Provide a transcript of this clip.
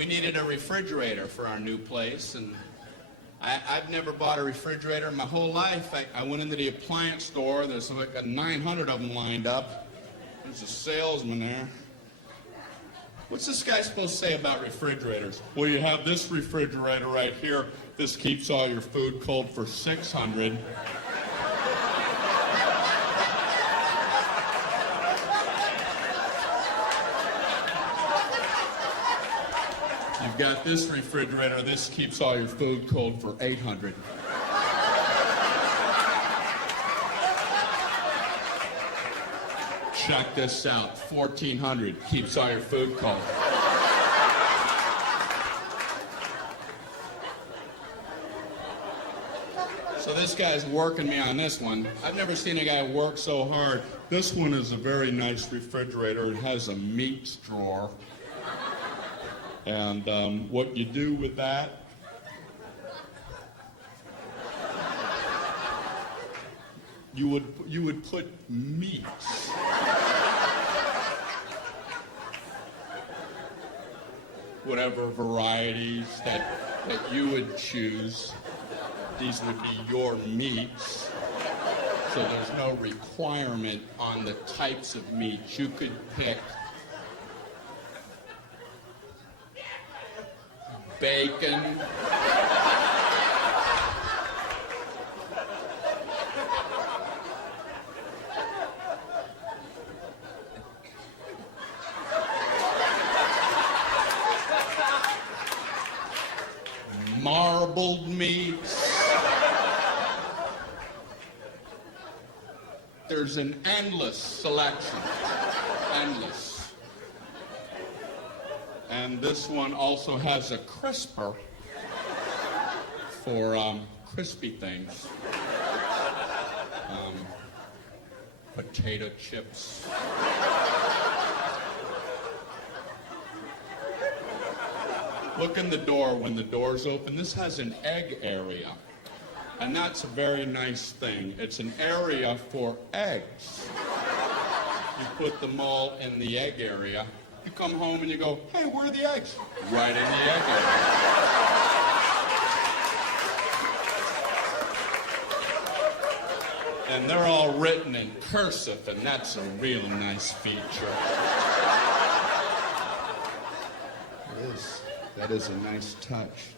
We needed a refrigerator for our new place, and I've never bought a refrigerator in my whole life. I went into the appliance store. There's like 900 of them lined up. There's a salesman there. What's this guy supposed to say about refrigerators? Well, you have this refrigerator right here. This keeps all your food cold for 600. You've got this refrigerator. This keeps all your food cold for 800. Check this out. 1400 keeps all your food cold. So this guy's working me on this one. I've never seen a guy work so hard. This one is a very nice refrigerator. It has a meats drawer. And what you do with that, you would put meats. Whatever varieties that you would choose, these would be your meats. So there's no requirement on the types of meats. You could pick bacon, marbled meats. There's an endless selection. Endless. And this one also has a crisper for crispy things. Potato chips. Look in the door when the door's open. This has an egg area. And that's a very nice thing. It's an area for eggs. You put them all in the egg area. You come home and you go, hey, where are the eggs? Right in the egg area. And they're all written in cursive, and that's a real nice feature. It is. That is a nice touch.